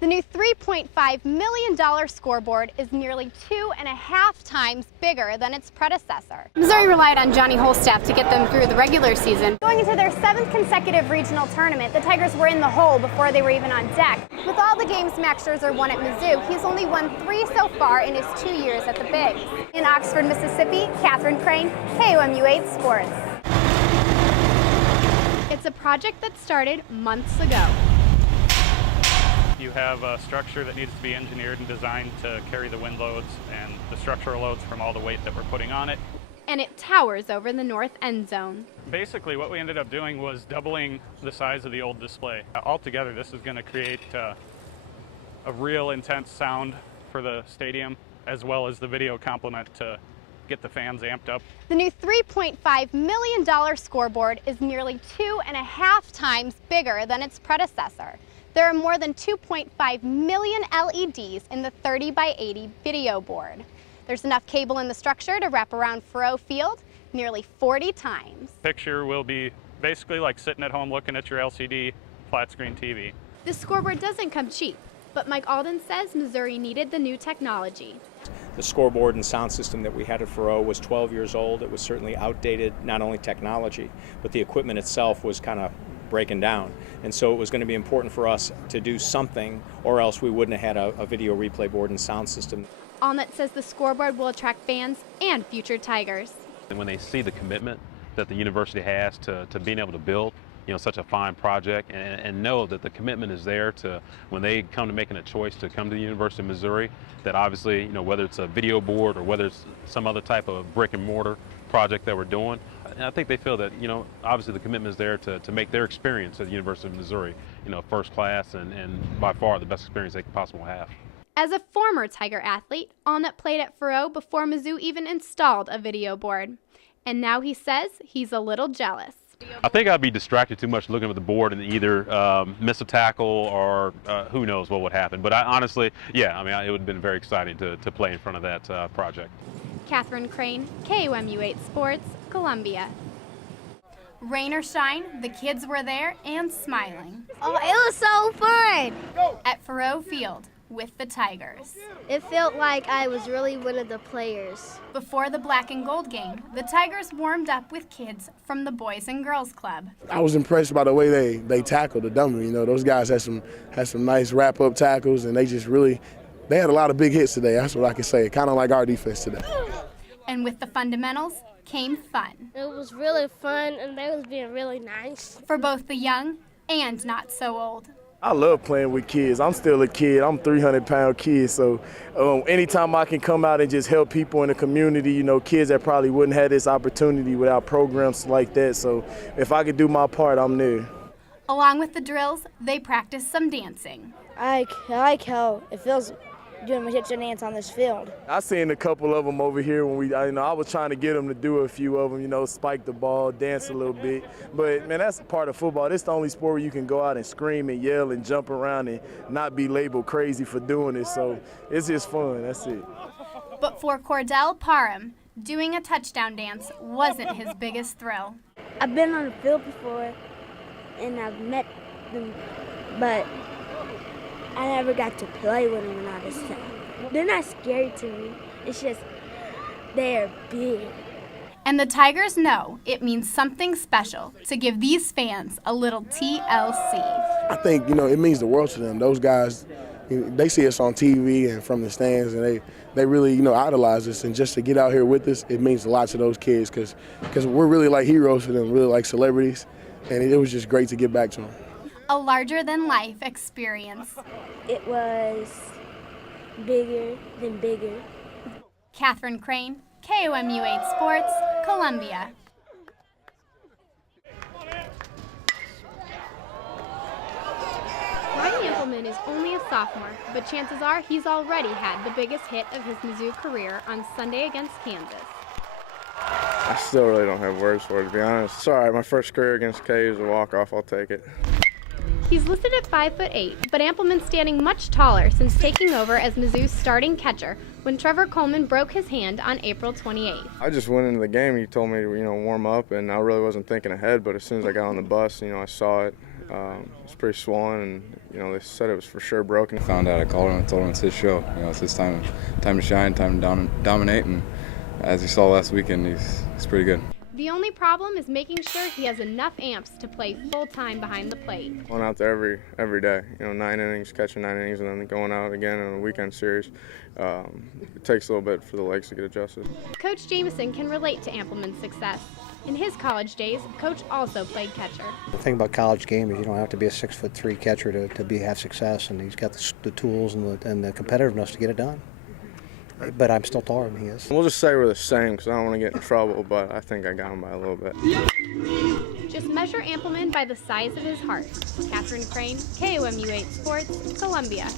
The new $3.5 million scoreboard is nearly 2.5 times bigger than its predecessor. Missouri relied on Johnny Holstaff to get them through the regular season. Going into their 7th consecutive regional tournament, the Tigers were in the hole before they were even on deck. With all the games Max Scherzer won at Mizzou, he's only won 3 so far in his 2 years at the Bigs. In Oxford, Mississippi, Catherine Crane, KOMU 8 Sports. It's a project that started months ago. You have a structure that needs to be engineered and designed to carry the wind loads and the structural loads from all the weight that we're putting on it. And it towers over the north end zone. Basically, what we ended up doing was doubling the size of the old display. Altogether, this is going to create a real intense sound for the stadium, as well as the video complement to get the fans amped up. The new $3.5 million scoreboard is nearly 2.5 times bigger than its predecessor. There are more than 2.5 million LEDs in the 30 by 80 video board. There's enough cable in the structure to wrap around Faurot Field nearly 40 times. Picture will be basically like sitting at home looking at your LCD flat screen TV. This scoreboard doesn't come cheap, but Mike Alden says Missouri needed the new technology. The scoreboard and sound system that we had at Faurot was 12 years old. It was certainly outdated, not only technology, but the equipment itself was kind of breaking down. And so it was going to be important for us to do something, or else we wouldn't have had a video replay board and sound system. Allnutt says the scoreboard will attract fans and future Tigers. And when they see the commitment that the university has to being able to build, such a fine project, and know that the commitment is there to, when they come to making a choice to come to the University of Missouri, that obviously, whether it's a video board or whether it's some other type of brick and mortar project that we're doing, and I think they feel that, obviously the commitment is there to make their experience at the University of Missouri, first class and by far the best experience they can possibly have. As a former Tiger athlete, Allnutt played at Faurot before Mizzou even installed a video board. And now he says he's a little jealous. I think I'd be distracted too much looking at the board and either miss a tackle or who knows what would happen. But honestly, yeah, it would have been very exciting to play in front of that project. Catherine Crane, KOMU 8 Sports, Columbia. Rain or shine, the kids were there and smiling. Oh, it was so fun! At Faurot Field with the Tigers. It felt like I was really one of the players. Before the black and gold game, the Tigers warmed up with kids from the Boys and Girls Club. I was impressed by the way they tackled the dummy. Those guys had some nice wrap-up tackles, and they had a lot of big hits today. That's what I can say, kind of like our defense today. And with the fundamentals came fun. It was really fun, and they was being really nice. For both the young and not so old. I love playing with kids. I'm still a kid. I'm a 300-pound kid, so anytime I can come out and just help people in the community, kids that probably wouldn't have this opportunity without programs like that. So if I could do my part, I'm there. Along with the drills, they practice some dancing. I like how it feels doing my hits and dance on this field. I seen a couple of them over here when I was trying to get them to do a few of them, spike the ball, dance a little bit. But, man, that's a part of football. This is the only sport where you can go out and scream and yell and jump around and not be labeled crazy for doing it. So it's just fun. That's it. But for Cordell Parham, doing a touchdown dance wasn't his biggest thrill. I've been on the field before, and I've met them, but I never got to play with them when I was young. They're not scary to me. It's just they're big. And the Tigers know it means something special to give these fans a little TLC. I think, it means the world to them. Those guys, they see us on TV and from the stands, and they really, idolize us. And just to get out here with us, it means a lot to those kids because we're really like heroes to them, really like celebrities. And it was just great to get back to them. A larger-than-life experience. It was bigger than bigger. Catherine Crane, KOMU 8 Sports, Columbia. Ryan Ampleman is only a sophomore, but chances are he's already had the biggest hit of his Mizzou career on Sunday against Kansas. I still really don't have words for it, to be honest. It's all right, my first career against K was a walk-off. I'll take it. He's listed at 5'8", but Ampleman's standing much taller since taking over as Mizzou's starting catcher when Trevor Coleman broke his hand on April 28th. I just went into the game. He told me to, warm up, and I really wasn't thinking ahead. But as soon as I got on the bus, I saw it. It's pretty swollen, and they said it was for sure broken. Found out, I called him and told him it's his show. It's his time to shine, time to dominate, and as you saw last weekend, he's pretty good. The only problem is making sure he has enough amps to play full-time behind the plate. Going out there every day, 9 innings, catching 9 innings, and then going out again on a weekend series. It takes a little bit for the legs to get adjusted. Coach Jameson can relate to Ampleman's success. In his college days, Coach also played catcher. The thing about college game is you don't have to be a 6'3" catcher to have success, and he's got the tools and the competitiveness to get it done. But I'm still taller than he is. We'll just say we're the same because I don't want to get in trouble, but I think I got him by a little bit. Just measure Ampleman by the size of his heart. Catherine Crane, KOMU 8 Sports, Columbia.